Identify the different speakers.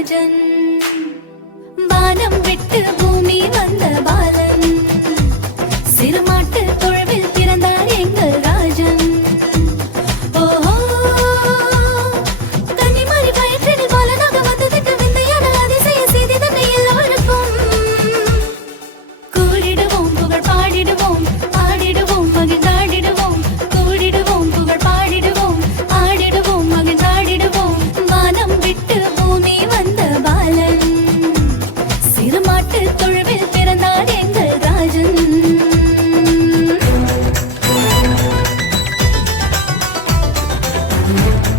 Speaker 1: ராஜன் வானம் விட்டு பூமி வந்த Thank you.